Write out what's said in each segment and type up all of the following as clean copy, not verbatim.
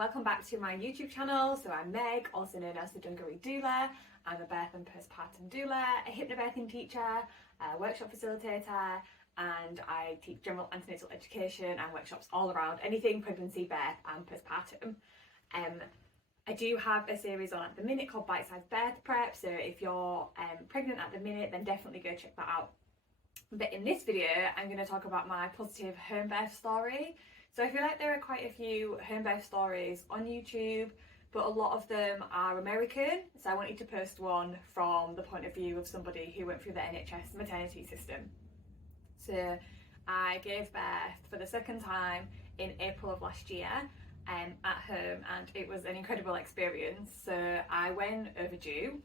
welcome back to my YouTube channel. So I'm Meg, also known as the Dungaree Doula. I'm a birth and postpartum doula, a hypnobirthing teacher, a workshop facilitator, and I teach general antenatal education and workshops all around anything pregnancy, birth and postpartum. I do have a series on at the minute called Bite Size Birth Prep, so if you're pregnant at the minute, then definitely go check that out. But in this video, I'm going to talk about my positive home birth story. So I feel like there are quite a few home birth stories on YouTube, but a lot of them are American. So I wanted to post one from the point of view of somebody who went through the NHS maternity system. So I gave birth for the second time in April of last year at home, and it was an incredible experience. So I went overdue.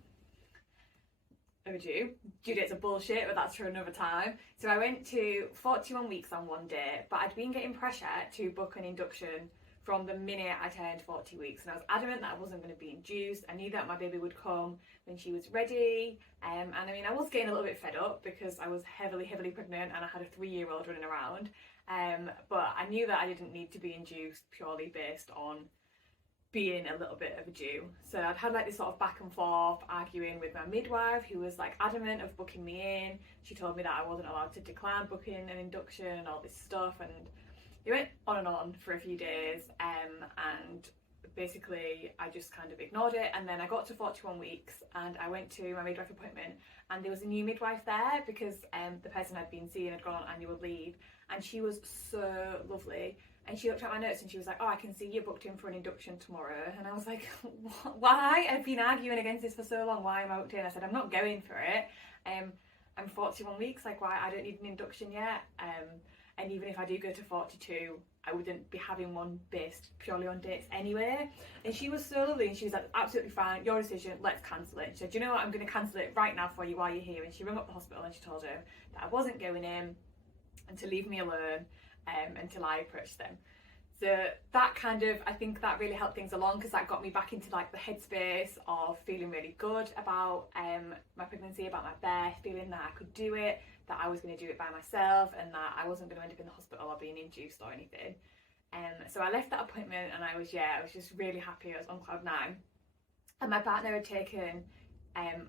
Due dates are bullshit, but that's for another time. So I went to 41 weeks on one day, but I'd been getting pressure to book an induction from the minute I turned 40 weeks, and I was adamant that I wasn't going to be induced. I knew that my baby would come when she was ready, and I mean, I was getting a little bit fed up because I was heavily pregnant and I had a 3-year-old running around, but I knew that I didn't need to be induced purely based on being a little bit overdue. So I'd had like this sort of back and forth arguing with my midwife, who was like adamant of booking me in. She told me that I wasn't allowed to decline booking an induction and all this stuff, and it went on and on for a few days, and basically I just kind of ignored it. And then I got to 41 weeks and I went to my midwife appointment, and there was a new midwife there because the person I'd been seeing had gone on annual leave, and she was so lovely. And she looked at my notes and she was like, "Oh, I can see you're booked in for an induction tomorrow." And I was like, why? I've been arguing against this for so long. Why am I booked in? I said, "I'm not going for it. I'm 41 weeks. Like, why? I don't need an induction yet. And even if I do go to 42, I wouldn't be having one based purely on dates anyway." And she was so lovely, and she was like, "Absolutely fine. Your decision. Let's cancel it." And she said, "You know what? I'm going to cancel it right now for you while you're here." And she rang up the hospital and she told her that I wasn't going in and to leave me alone until I approached them. So that kind of, I think that really helped things along, because that got me back into like the headspace of feeling really good about my pregnancy, about my birth, feeling that I could do it, that I was going to do it by myself, and that I wasn't going to end up in the hospital or being induced or anything. So I left that appointment and I was just really happy. I was on cloud 9, and my partner had taken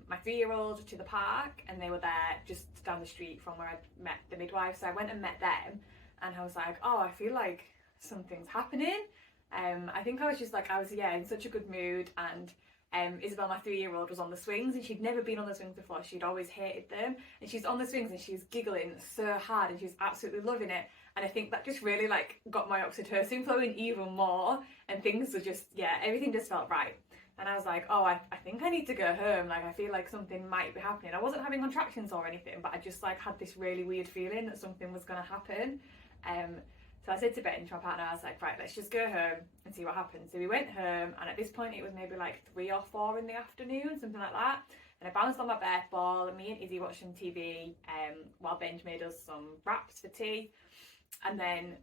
my 3-year-old to the park, and they were there just down the street from where I'd met the midwife. So I went and met them, and I was like, "Oh, I feel like something's happening." I think I was just like, in such a good mood, and Isabel, my 3-year-old, was on the swings, and she'd never been on the swings before. She'd always hated them, and she's on the swings and she's giggling so hard and she's absolutely loving it. And I think that just really like got my oxytocin flowing even more, and things were just, everything just felt right. And I was like, "Oh, I think I need to go home. Like, I feel like something might be happening." I wasn't having contractions or anything, but I just like had this really weird feeling that something was going to happen. So I said to Ben, to my partner, I was like, "Right, let's just go home and see what happens." So we went home, and at this point it was maybe like 3 or 4 in the afternoon, something like that. And I bounced on my birth ball, and me and Izzy watched some TV while Benj made us some wraps for tea. And then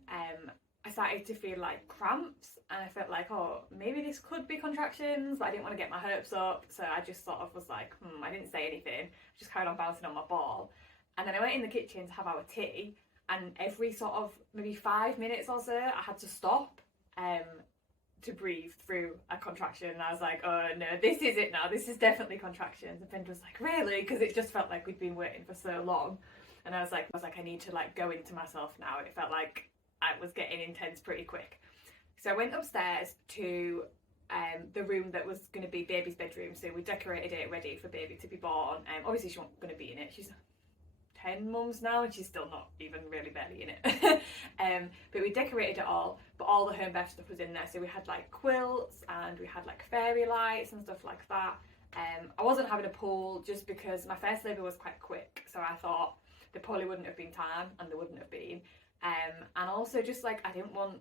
I started to feel like cramps, and I felt like, oh, maybe this could be contractions, but I didn't want to get my hopes up. So I just sort of was like, I didn't say anything, just carried on bouncing on my ball. And then I went in the kitchen to have our tea, and every sort of maybe 5 minutes or so, I had to stop to breathe through a contraction. And I was like, "Oh no, this is it now. This is definitely contractions." And Ben was like, "Really?" Because it just felt like we'd been waiting for so long. And I was like, I need to like go into myself now. It felt like I was getting intense pretty quick. So I went upstairs to the room that was going to be baby's bedroom. So we decorated it ready for baby to be born. Obviously she wasn't going to be in it. She's 10 months now and she's still not even really barely in it. But we decorated it all, but all the home birth stuff was in there. So we had like quilts, and we had like fairy lights and stuff like that. I wasn't having a pool just because my first labour was quite quick, so I thought there probably wouldn't have been time, and there wouldn't have been. And also just like I didn't want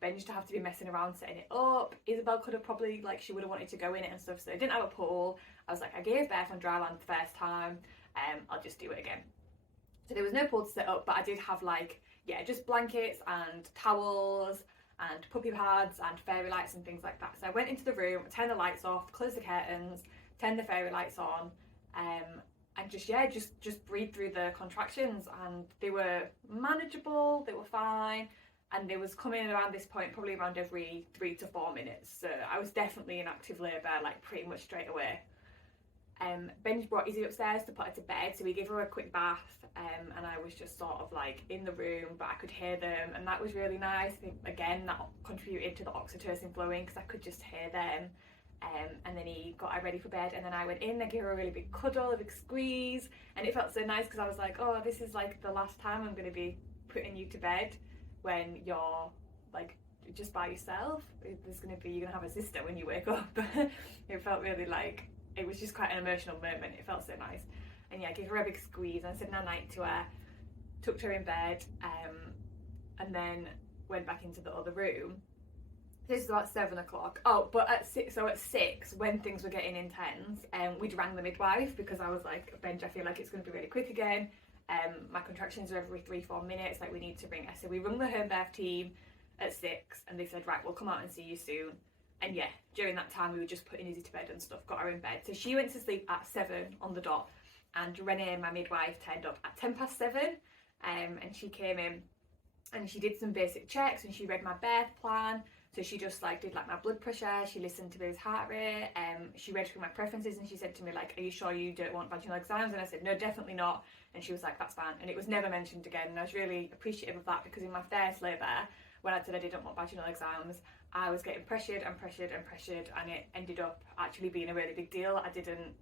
Benj to have to be messing around setting it up. Isabel could have probably, like, she would have wanted to go in it and stuff, so I didn't have a pool. I was like, I gave birth on dry land the first time, I'll just do it again. So there was no pool to set up, but I did have like, just blankets and towels and puppy pads and fairy lights and things like that. So I went into the room, turned the lights off, closed the curtains, turned the fairy lights on, and just breathe through the contractions, and they were manageable, they were fine. and they was coming around this point probably around every 3 to 4 minutes, so I was definitely in active labour like pretty much straight away. Benj brought Izzy upstairs to put her to bed, so we gave her a quick bath, and I was just sort of like in the room, but I could hear them, and that was really nice. I think again that contributed to the oxytocin flowing because I could just hear them. And then he got her ready for bed, and then I went in, I gave her a really big cuddle, a big squeeze, and it felt so nice because I was like, oh, this is like the last time I'm going to be putting you to bed when you're like just by yourself. You're going to have a sister when you wake up. It felt really like, it was just quite an emotional moment. It felt so nice. And yeah, I gave her a big squeeze and I said night to her, tucked her in bed, and then went back into the other room. This is about 7 o'clock. Oh, but at 6, when things were getting intense, we'd rang the midwife because I was like, Benj, I feel like it's going to be really quick again. My contractions are every 3-4 minutes, like we need to ring her. So we rung the home birth team at 6 and they said, right, we'll come out and see you soon. And yeah, during that time we were just putting Izzy to bed and stuff, got her in bed. So she went to sleep at 7 on the dot, and Renee, my midwife, turned up at 7:10, and she came in and she did some basic checks and she read my birth plan. So she just like did like my blood pressure, she listened to baby's heart rate, she read through my preferences, and she said to me like, are you sure you don't want vaginal exams? And I said, no, definitely not. And she was like, that's fine. And it was never mentioned again, and I was really appreciative of that because in my first labour, when I said I didn't want vaginal exams, I was getting pressured and pressured and pressured, and it ended up actually being a really big deal. I didn't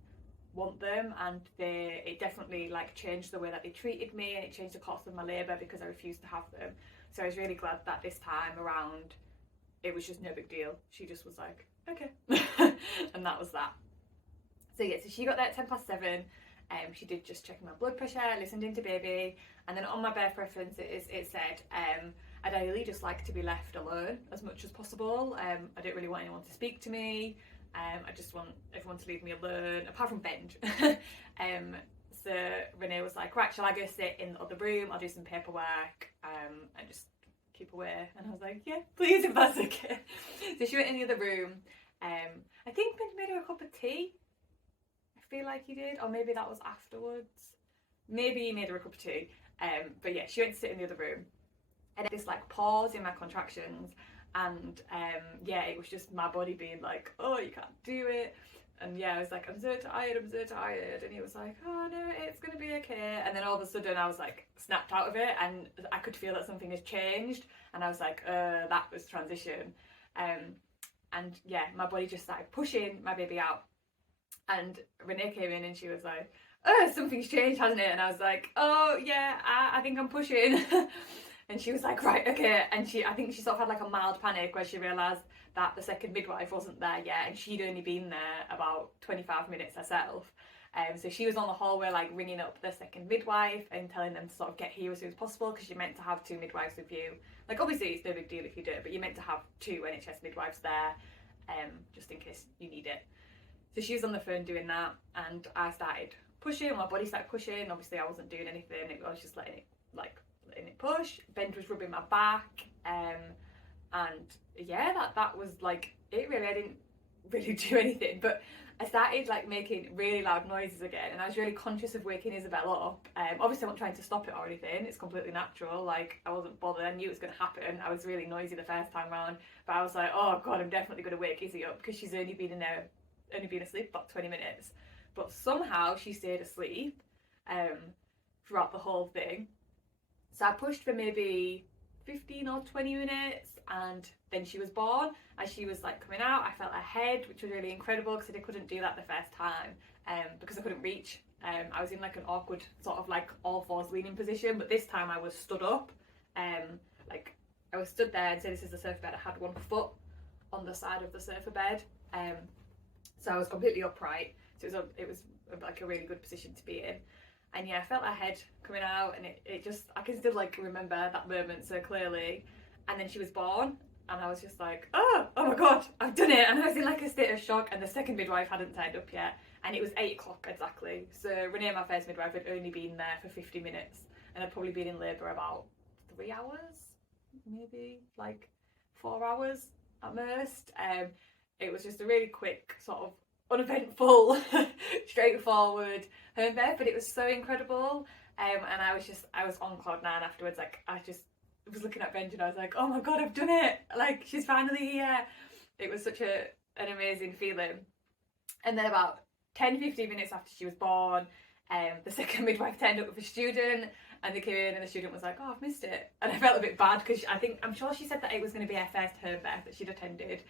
want them, and it definitely like changed the way that they treated me, and it changed the course of my labour because I refused to have them. So I was really glad that this time around it was just no big deal. She just was like, okay. And that was that. So yeah, so she got there at 7:10. She did just checking my blood pressure, listened into baby, and then on my birth preferences it said I'd ideally just like to be left alone as much as possible. I don't really want anyone to speak to me. I just want everyone to leave me alone, apart from Benj. So Renee was like, right, shall I go sit in the other room? I'll do some paperwork and just keep away. And I was like, yeah, please, if that's okay. So she went in the other room. I think Benj made her a cup of tea. I feel like he did, or maybe that was afterwards. Maybe he made her a cup of tea. But yeah, she went to sit in the other room. And this like pause in my contractions, and yeah, it was just my body being like, oh, you can't do it. And yeah, I was like, I'm so tired. And he was like, oh no, it's gonna be okay. And then all of a sudden I was like snapped out of it, and I could feel that something has changed, and I was like, that was transition. And yeah, my body just started pushing my baby out, and Renee came in and she was like, oh, something's changed, hasn't it? And I was like, oh yeah, I think I'm pushing. And she was like, right, okay. And I think she sort of had like a mild panic where she realised that the second midwife wasn't there yet, and she'd only been there about 25 minutes herself. So she was on the hallway like ringing up the second midwife and telling them to sort of get here as soon as possible, because you're meant to have 2 midwives with you. Like obviously it's no big deal if you do it, but you're meant to have 2 NHS midwives there, just in case you need it. So she was on the phone doing that, and I started pushing, my body started pushing. Obviously I wasn't doing anything, I was just letting it push. Benj was rubbing my back, and yeah, that was like it really. I didn't really do anything, but I started like making really loud noises again, and I was really conscious of waking Isabel up. Obviously I wasn't trying to stop it or anything, it's completely natural, like I wasn't bothered, I knew it was going to happen. I was really noisy the first time round, but I was like, oh god, I'm definitely going to wake Izzy up, because she's only been asleep about 20 minutes, but somehow she stayed asleep throughout the whole thing. So I pushed for maybe 15 or 20 minutes, and then she was born. As she was like coming out, I felt her head, which was really incredible because I couldn't do that the first time because I couldn't reach. I was in like an awkward sort of like all fours leaning position, but this time I was stood up. Like I was stood there, and so this is the sofa bed. I had one foot on the side of the sofa bed, so I was completely upright. So it was like a really good position to be in. And yeah, I felt her head coming out, and it just, I can still like remember that moment so clearly. And then she was born, and I was just like, oh my god, I've done it. And I was in like a state of shock, and the second midwife hadn't turned up yet, and it was 8 o'clock exactly. So Renee, my first midwife, had only been there for 50 minutes, and I'd probably been in labour about 3 hours, maybe like 4 hours at most. It was just a really quick sort of uneventful, straightforward home birth, but it was so incredible. And I was on cloud 9 afterwards. Like I just was looking at Benji and I was like, oh my god, I've done it, like she's finally here. It was such an amazing feeling. And then about 10-15 minutes after she was born, the second midwife turned up with a student, and they came in and the student was like, oh, I've missed it. And I felt a bit bad because I'm sure she said that it was going to be her first home birth that she'd attended,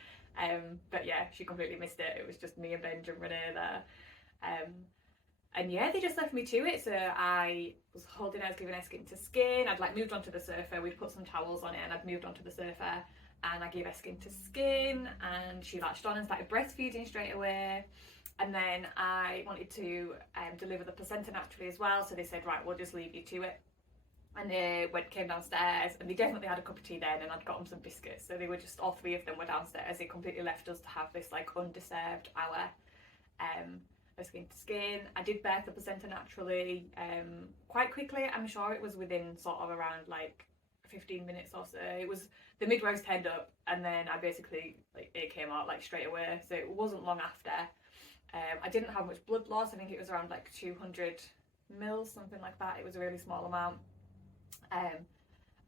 but yeah, she completely missed it. It was just me and Benji and Renee there. And yeah, they just left me to it. So I was holding her, I was giving her skin to skin. I'd like moved onto the sofa, we'd put some towels on it, and I'd moved onto the sofa and I gave her skin to skin, and she latched on and started breastfeeding straight away. And then I wanted to deliver the placenta naturally as well, so they said, right, we'll just leave you to it. And they came downstairs, and they definitely had a cup of tea then, and I'd got them some biscuits. So they were just, all three of them were downstairs. They completely left us to have this like undisturbed hour of skin to skin. I did birth the placenta naturally quite quickly. I'm sure it was within sort of around like 15 minutes or so. It was, the midwives turned up, and then I basically, like, it came out like straight away. So it wasn't long after. I didn't have much blood loss. I think it was around like 200 mils, something like that. It was a really small amount.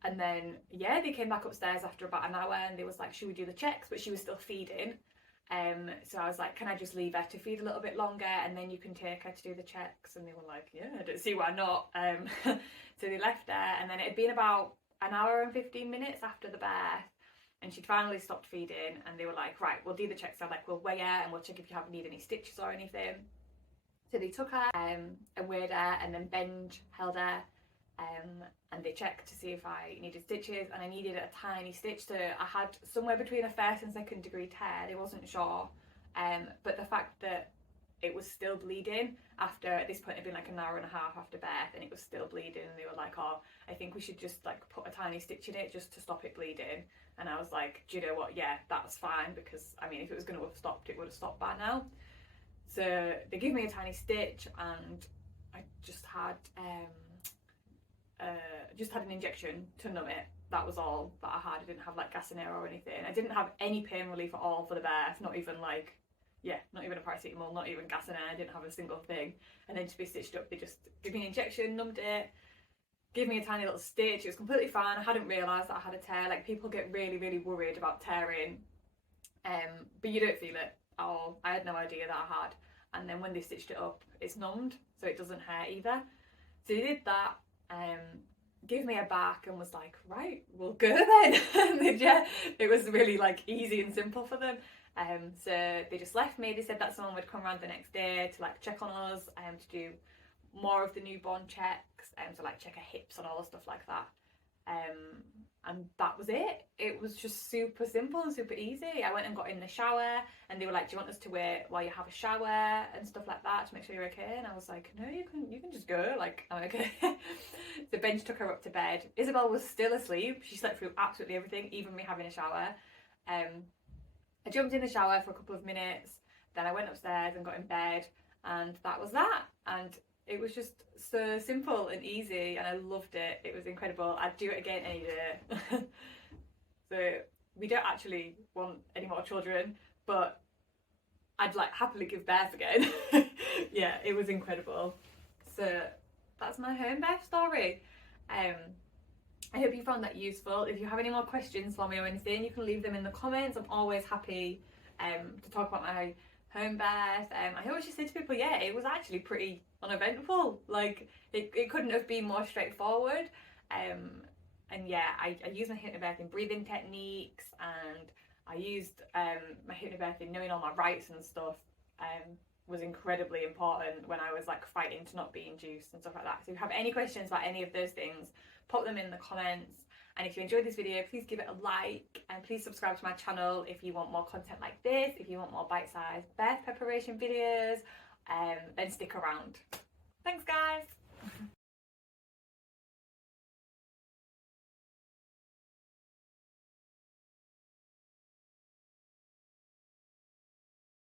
And then yeah, they came back upstairs after about an hour, and they was like, should we do the checks? But she was still feeding. So I was like, can I just leave her to feed a little bit longer, and then you can take her to do the checks? And they were like, yeah, I don't see why not. So they left her, and then it had been about an hour and 15 minutes after the birth, and she'd finally stopped feeding, and they were like, right, we'll do the checks. So I'm like, we'll weigh her and we'll check if you need any stitches or anything. So they took her and weighed her, and then Benj held her, and they checked to see if I needed stitches, and I needed a tiny stitch. So I had somewhere between a first and second degree tear. They wasn't sure, but the fact that it was still bleeding after, at this point it'd been like an hour and a half after birth, and it was still bleeding, and they were like, oh, I think we should just like put a tiny stitch in it just to stop it bleeding. And I was like, do you know what, yeah, that's fine, because I mean, if it was going to have stopped, it would have stopped by now. So they gave me a tiny stitch, and I just had an injection to numb it. That was all that I had. I didn't have like gas and air or anything. I didn't have any pain relief at all for the birth, not even like, yeah, not even a paracetamol, not even gas and air. I didn't have a single thing. And then to be stitched up, they just gave me an injection, numbed it, gave me a tiny little stitch. It was completely fine. I hadn't realised that I had a tear. Like, people get really, really worried about tearing, but you don't feel it at all. I had no idea that I had. And then when they stitched it up, it's numbed, so it doesn't hurt either. So they did that, gave me a back, and was like, right, we'll go then. And yeah, it was really like easy and simple for them. So they just left me. They said that someone would come around the next day to like check on us, to do more of the newborn checks, so like check her hips and all the stuff like that. And that was it. It was just super simple and super easy. I went and got in the shower, and they were like, do you want us to wait while you have a shower and stuff like that to make sure you're okay? And I was like, no, you can just go, like, I'm okay. So Benj took her up to bed. Isabel was still asleep. She slept through absolutely everything, even me having a shower. I jumped in the shower for a couple of minutes, then I went upstairs and got in bed, and that was that. And it was just so simple and easy, and I loved it. It was incredible. I'd do it again any day. So we don't actually want any more children, but I'd like happily give birth again. Yeah, it was incredible. So that's my home birth story. I hope you found that useful. If you have any more questions for me or anything, you can leave them in the comments. I'm always happy to talk about my home birth. I always just say to people, yeah, it was actually pretty uneventful. Like, it couldn't have been more straightforward. And yeah, I used my hypnobirthing breathing techniques, and I used my hypnobirthing, knowing all my rights and stuff, was incredibly important when I was like fighting to not be induced and stuff like that. So if you have any questions about any of those things, pop them in the comments. And if you enjoyed this video, please give it a like, and please subscribe to my channel if you want more content like this. If you want more bite-sized birth preparation videos, then stick around. Thanks, guys.